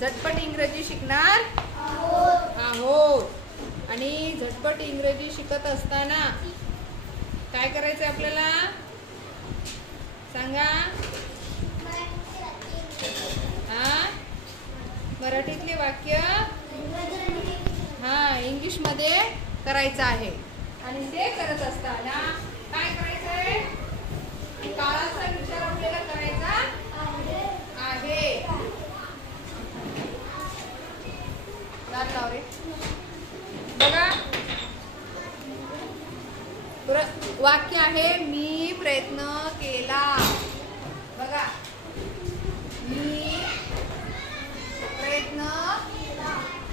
झटपट इंग्रजी शिकणार आहोत. आणि झटपट इंग्रजी शिकत असताना काय करायचं आपल्याला सांगा. मराठीतले वाक्य इंग्लिश मध्ये करायचं आहे. आणि ते करत असताना काय करायचं आहे, काळाचा विचार आपल्याला करायचा आहे. बघा वाक्य आहे, मी प्रयत्न केला. बघा, मी प्रयत्न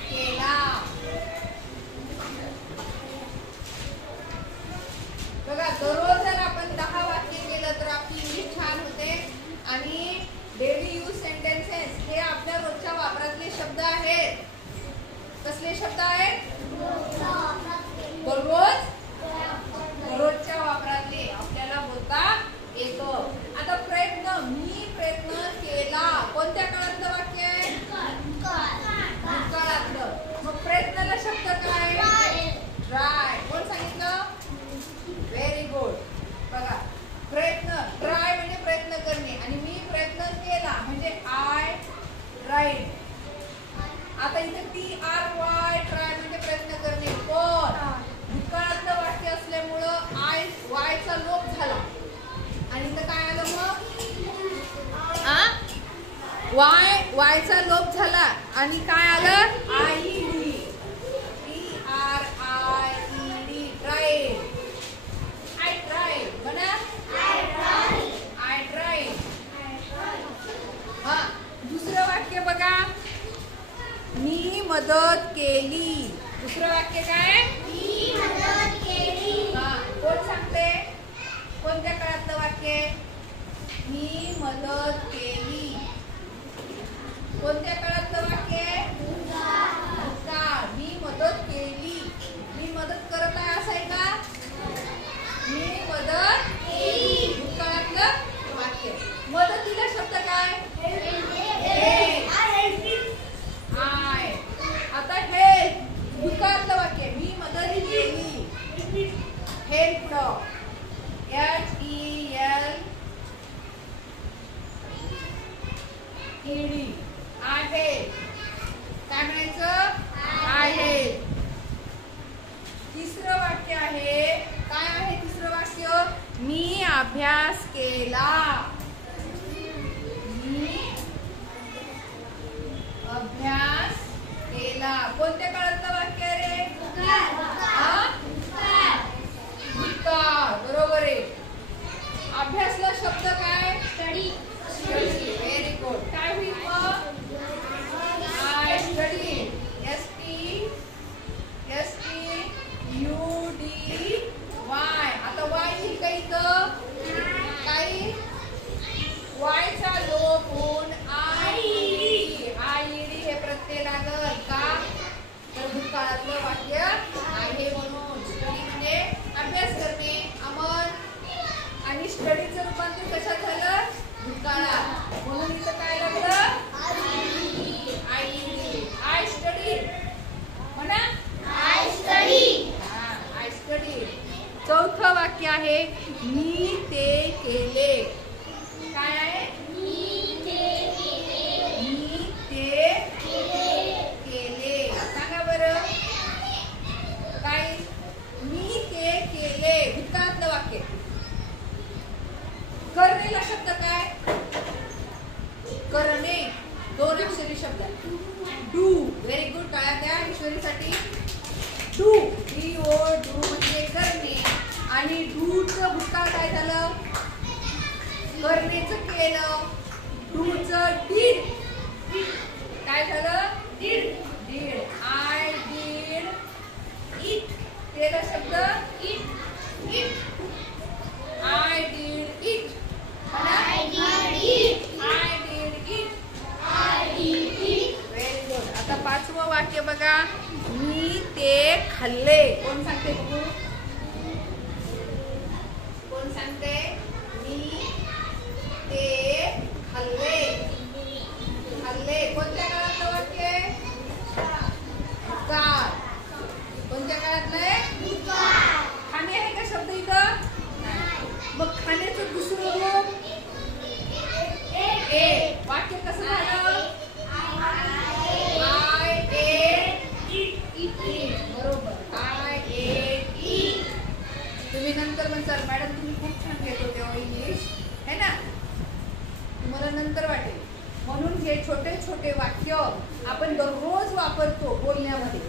केला. बघा, दररोज जर आपण 10 वाक्य केलं तर आपली इंग्लिश छान होते. आणि डेली यूज सेंटेन्सेस हे आपल्या रोजच्या वापरातले शब्द आहेत. कसले शब्द आहेत? रोजच्या वापरातले आपल्याला बोलता येतं. आता प्रयत्न, मी प्रयत्न केला कोणत्या काळातलं वाक्य आहे? भूतकाळातलं. मग प्रयत्नाला शब्द काय? ट्राय. कोण सांगितलं? Very good. बघा, प्रयत्न, ट्राय म्हणजे प्रयत्न करणे आणि मी प्रयत्न केला म्हणजे आय ट्राईड. आता इथे TRY ट्राय म्हणजे प्रयत्न करणे. पण भूतकाळातलं वाक्य असल्यामुळं वायचा लोप झाला आणि इथं काय आलं मग? वायचा लोप झाला आणि काय आलं? IED. TRIED tried. I tried. म्हणा आय ट्राईड. दुसरं वाक्य बघा, मी मदत केली. दुसरं वाक्य काय? मी मदत केली. कोण सांगते? कोणत्या काळातलं वाक्य? मी मदत केली. कोणत्या काळातलं वाक्य? भूतकाळ. मी मदत केली. मी मदत करत आहे असं आहे का? मी मदत केली. भूतकाळातलं वाक्य. मदतीला शब्द काय? आय. आता हेल्प, भूतकाळातलं वाक्य. मी मदत केली. हेल्प. HELPED. आहे. काय म्हणायचं? आहे. तिसरं वाक्य आहे. काय आहे तिसरं वाक्य? मी अभ्यास केला. मी अभ्यास केला. कोणत्या काळातलं वाक्य रे? भूतकाळ. बरोबर आहे. अभ्यासला शब्द काय? स्टडी. Very good. काय होईल मग? I study. STUDY. आता वाय येईल का इथं? काही वायचा लोप होऊन IED हे प्रत्यय लागल का? तर भूतकाळातलं वाक्य आहे म्हणून. स्टडी म्हणजे अभ्यास करणे. अमन आणि स्टडीचं रूपांतर कशात झालं? भूतकाळात. म्हणून इथं काय लागलं? IED. I study. म्हणा आय स्टडी. I study. चौथं वाक्य आहे, मी ते केले. काय आहे? मी ते केले. सांगा बरं काय? मी ते केले. भूतकाळातलं वाक्य. करणेला शब्द काय? करणे. 2 अक्षरी शब्द. डू. Very good. टाळ्या द्या ईश्वरीसाठी. डू. DO म्हणजे करणे. आणि डूचं भूतकाळ काय झालं? करणेचं केलं. डूचं डीड. काय झालं? डीड. I did it. केलं शब्द it. I did it. I did it. Very good. आता 5वं वाक्य बघा, मी ते खाल्ले. कोण सांगते बघू? कोण सांगते? मी ते खाल्ले. कोणत्या काळातलं तुम्ही नंतर म्हणताल मॅडम तुम्ही खूप छान घेत होते हो इंग्लिश है ना, तुम्हाला नंतर वाटेल. म्हणून हे छोटे छोटे वाक्य आपण दररोज वापरतो बोलण्यामध्ये,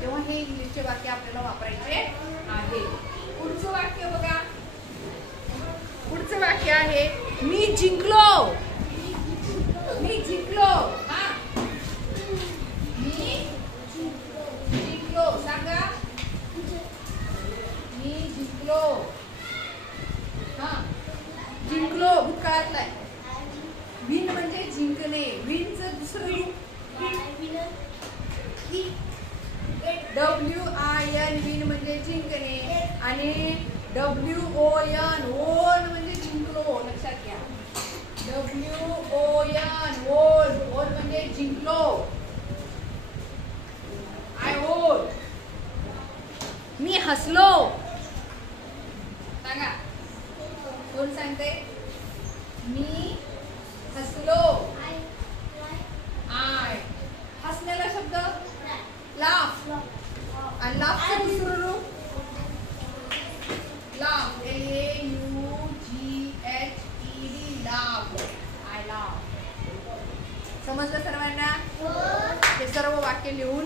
तेव्हा हे इंग्लिशचे वाक्य आपल्याला वापरायचे आहे. पुढचं वाक्य बघा, पुढचं वाक्य आहे मी जिंकलो. मी जिंकलो. हा, मी जिंकलो. सांगा, मी जिंकलो. हा, जिंकलो भूतकाळातला आहे. विन म्हणजे जिंकणे. विनचं दुसरं रूप WIN, विन म्हणजे जिंकणे. आणि WON, ओन म्हणजे जिंकलो. लक्षात घ्या, WON, ओन म्हणजे जिंकलो. I on. मी हसलो. सांगा, कोण सांगते? मी हसलो. आय. हसण्याला शब्द लाफ. आणि लाफचं दुसरं रूप laugh. LAUGHED, laugh. I laugh. समजलं सर्वांना? हे सर्व वाक्य लिहून